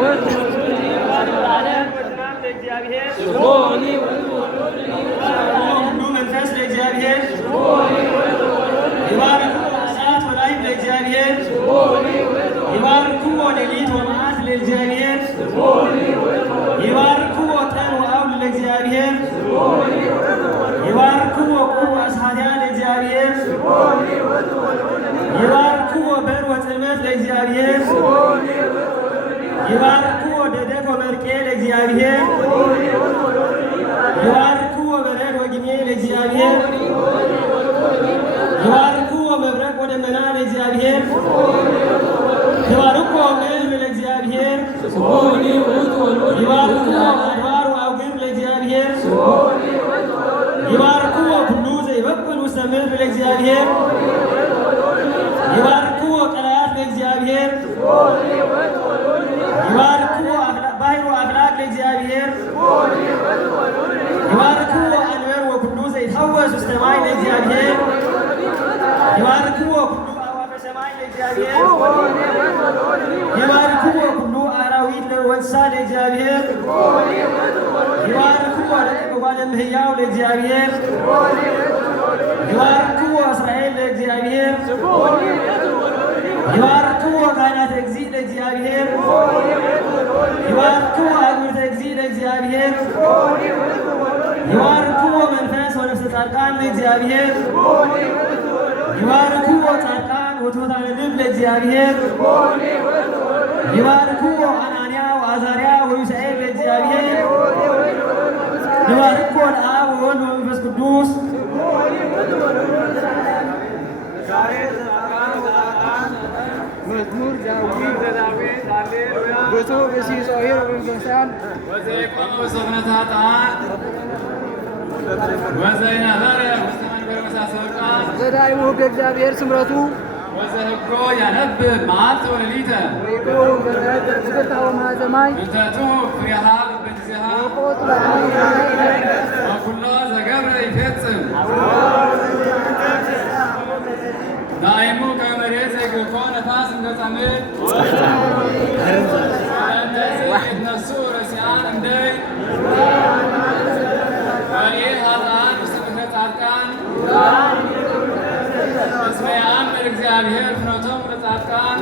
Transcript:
ወወልድ ሁሉ መንፈስ ለእግዚአብሔር ይባርኩ እሳት ወላይም ለእግዚአብሔር ይባርኩ ሌሊት ወመዓት ለእግዚአብሔር ይባርኩ ቀን ወአውል ለእግዚአብሔር ይባርኩ ቁር ወአስሃትያ ለእግዚአብሔር ይባርኩ በር ወጽልመት ለእግዚአብሔር ይባርኩ ደደቅ ወመርቄ ለእግዚአብሔር ይባርኩ በረድ ወግሜ ለእግዚአብሔር ይባርኩ መብረቅ ወደመና ለእግዚአብሔር ይባርኩ ምዕልም ለእግዚአብሔር ይባርኩ አድባር ወአውግር ለእግዚአብሔር ይባርኩ ኩሉ ዘይበቅል ውስተ ምድር ለእግዚአብሔር ይባርኩ ቀላያት ለእግዚአብሔር ይባርኩ ባሕር ወአፍላክ ለእግዚአብሔር ይባርኩ አንበር ወኩሉ ዘይትሐወስ ውስተ ማይ ለእግዚአብሔር ይባርኩ ኩሉ አዕዋፈ ሰማይ ለእግዚአብሔር ይባርኩ ኩሉ አራዊት ወእንስሳ ለእግዚአብሔር ይባርኩ ደቂቀ እጓለ እምህያው ለእግዚአብሔር ይባርኩ እስራኤል ለእግዚአብሔር ይባርኩ ካህናተ እግዚእ ለእግዚአብሔር ይባርኩ አግብርተ እግዚእ ለእግዚአብሔር ይባርኩ መንፈስ ወነፍሰ ጻድቃን ለእግዚአብሔር ይባርኩ ጻድቃን ወትሑታነ ልብ ለእግዚአብሔር ይባርኩ አናንያ ወአዛርያ ወሚሳኤል ለእግዚአብሔር ይባርኩ ለአብ ወወልድ ወመንፈስ ቅዱስ መዝሙር ዳዊት ብፁዕ በሲሶሄር ወበንገሳን ወዘይቆም በሰፍነተ ኃጥአን ወዘይነበረ ውስተ መንበረ መሳሰልቃ ዘዳይሙ ሕገ እግዚአብሔር ስምረቱ ወዘሕጎ ያነብብ መዓልተ ወሌሊተ ወይቆም በረድ ዝግታ ወማዘማይ እንተቱ ፍሬሃ በጊዜሃ ወቆት ወኩሎ ዘገብረ ይፌጽም ዳይሙ ከመሬት ዘይግኮ ነፋስ እንደ ጸምድ ነፍሱ ረሲዓን እንደይ ወኢል ኃጥአን ውስተ ምክረ ጻድቃን እስመ የአምር እግዚአብሔር ፍኖቶሙ ለጻድቃን